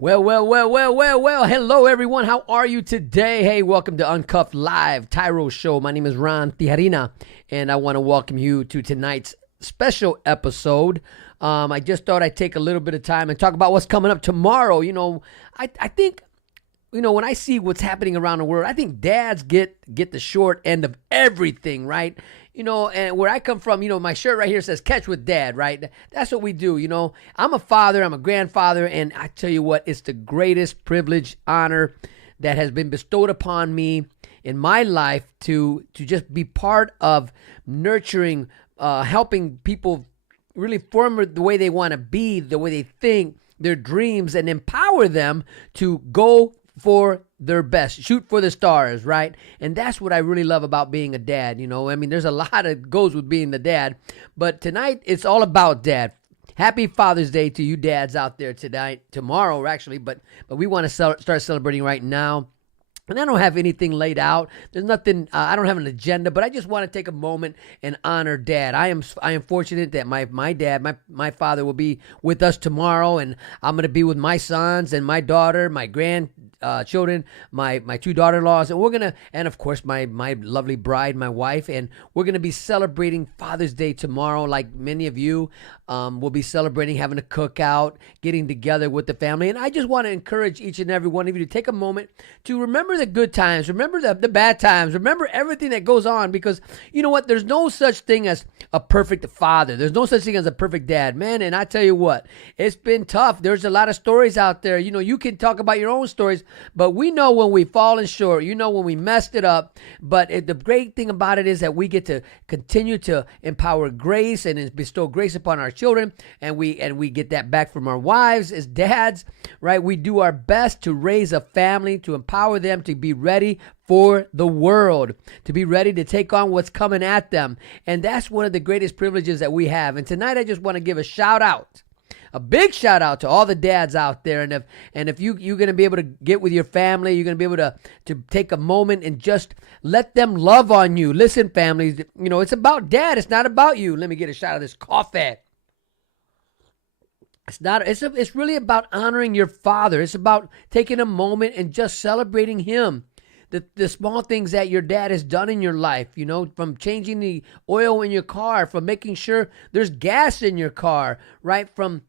Well. Hello, everyone. How are you today? Hey, welcome to Uncuffed Live TYRO Show. My name is Ron Tijarina, and I want to welcome you to tonight's special episode. I just thought I'd take a little bit of time and talk about what's coming up tomorrow. I think, when I see what's happening around the world, I think dads get the short end of everything, right? And where I come from, my shirt right here says catch with dad, right? That's what we do. I'm a father, I'm a grandfather, and I tell you what, it's the greatest privilege, honor that has been bestowed upon me in my life to just be part of nurturing, helping people really form the way they want to be, the way they think, their dreams, and empower them to go for their best, shoot for the stars, right? And that's what I really love about being a dad. There's a lot that goes with being the dad, but tonight it's all about dad. Happy Father's Day to you dads out there tomorrow actually, but we want to start celebrating right now. And I don't have anything laid out. There's nothing. I don't have an agenda, but I just want to take a moment and honor Dad. I am fortunate that my dad, my father, will be with us tomorrow, and I'm going to be with my sons and my daughter, my grandchildren, my two daughter-in-laws, and of course my lovely bride, my wife, and we're gonna be celebrating Father's Day tomorrow. Like many of you, we'll be celebrating, having a cookout, getting together with the family, and I just want to encourage each and every one of you to take a moment to remember the good times, remember the bad times, remember everything that goes on, because you know what? There's no such thing as a perfect father. There's no such thing as a perfect dad, man. And I tell you what, it's been tough. There's a lot of stories out there. You can talk about your own stories, but we know when we fallen short, when we messed it up. But the great thing about it is that we get to continue to empower grace and bestow grace upon our children, and we get that back from our wives as dads, right? We do our best to raise a family, to empower them to be ready for the world, to be ready to take on what's coming at them. And that's one of the greatest privileges that we have. And tonight I just want to give a shout out, a big shout out to all the dads out there. And if you're going to be able to get with your family, you're going to be able to take a moment and just let them love on you. Listen, families, it's about dad. It's not about you. Let me get a shot of this coffee. It's really about honoring your father. It's about taking a moment and just celebrating him. The small things that your dad has done in your life, from changing the oil in your car, from making sure there's gas in your car, right? From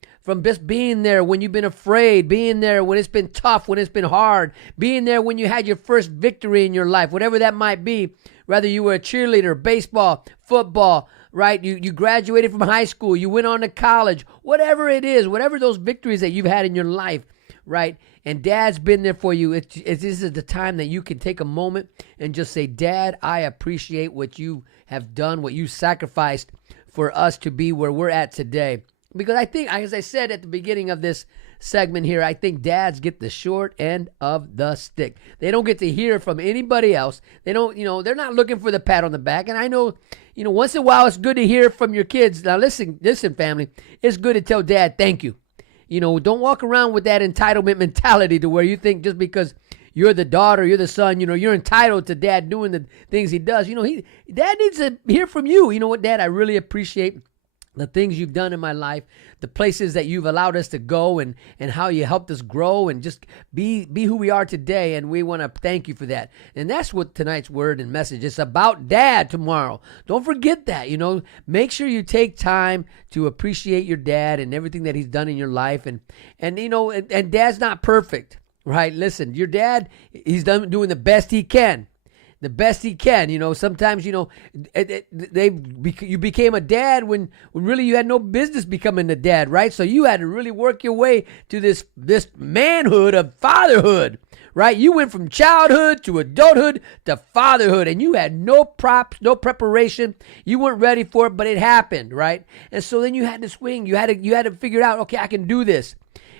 just being there when you've been afraid, being there when it's been tough, when it's been hard, being there when you had your first victory in your life, whatever that might be, whether you were a cheerleader, baseball, football, right? You graduated from high school, you went on to college, whatever it is, whatever those victories that you've had in your life, right? And Dad's been there for you. This is the time that you can take a moment and just say, Dad, I appreciate what you have done, what you sacrificed for us to be where we're at today. Because I think, as I said at the beginning of this segment here, I think dads get the short end of the stick. They don't get to hear from anybody else. They don't, they're not looking for the pat on the back. And I know, once in a while it's good to hear from your kids. Now listen, family, it's good to tell Dad thank you. Don't walk around with that entitlement mentality to where you think just because you're the daughter, you're the son, you're entitled to Dad doing the things he does. Dad needs to hear from you. You know what, Dad, I really appreciate the things you've done in my life, the places that you've allowed us to go, and how you helped us grow and just be who we are today. And we want to thank you for that. And that's what tonight's word and message is about. Dad tomorrow. Don't forget that, make sure you take time to appreciate your dad and everything that he's done in your life. And Dad's not perfect, right? Listen, your dad, he's doing the best he can. The best he can, sometimes, you became a dad when really you had no business becoming a dad, right? So you had to really work your way to this manhood of fatherhood, right? You went from childhood to adulthood to fatherhood, and you had no props, no preparation. You weren't ready for it, but it happened, right? And so then you had to swing. You had to figure out, okay, I can do this.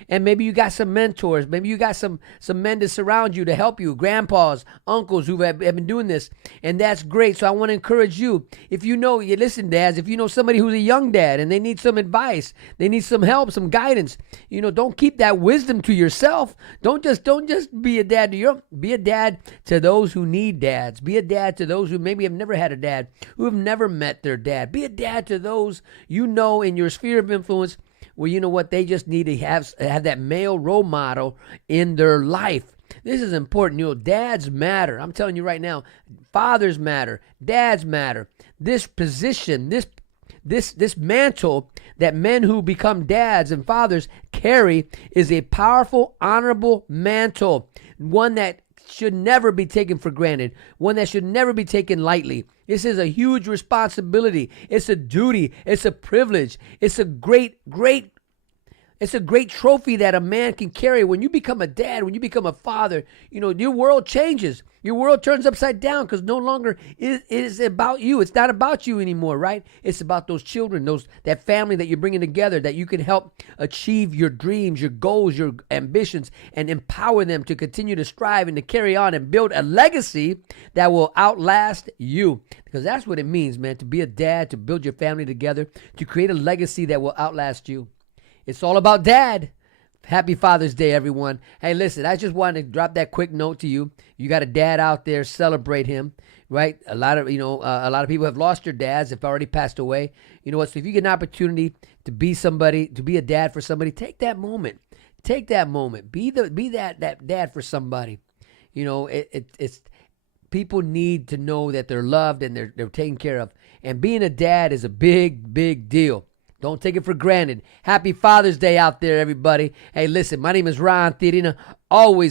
And maybe you got some mentors. Maybe you got some men to surround you to help you, grandpas, uncles who have been doing this. And that's great. So I want to encourage you. If listen, dads, if you know somebody who's a young dad and they need some advice, they need some help, some guidance, don't keep that wisdom to yourself. Don't just be a dad be a dad to those who need dads. Be a dad to those who maybe have never had a dad, who have never met their dad. Be a dad to those in your sphere of influence well, you know what? They just need to have that male role model in their life. This is important. Dads matter. I'm telling you right now, fathers matter. Dads matter. This position, this mantle that men who become dads and fathers carry is a powerful, honorable mantle. One that should never be taken for granted. One that should never be taken lightly. This is a huge responsibility. It's a duty. It's a privilege. It's a great trophy that a man can carry. When you become a dad, when you become a father, your world changes. Your world turns upside down because no longer it is about you. It's not about you anymore, right? It's about those children, that family that you're bringing together, that you can help achieve your dreams, your goals, your ambitions, and empower them to continue to strive and to carry on and build a legacy that will outlast you. Because that's what it means, man, to be a dad, to build your family together, to create a legacy that will outlast you. It's all about dad. Happy Father's Day, everyone. Hey, listen, I just wanted to drop that quick note to you. You got a dad out there, celebrate him, right? A lot of people have lost their dads, have already passed away. You know what? So if you get an opportunity to be somebody, to be a dad for somebody, take that moment. Take that moment. Be that dad for somebody. It's people need to know that they're loved and they're taken care of. And being a dad is a big, big deal. Don't take it for granted. Happy Father's Day out there, everybody. Hey, listen, my name is Ron Theodina. Always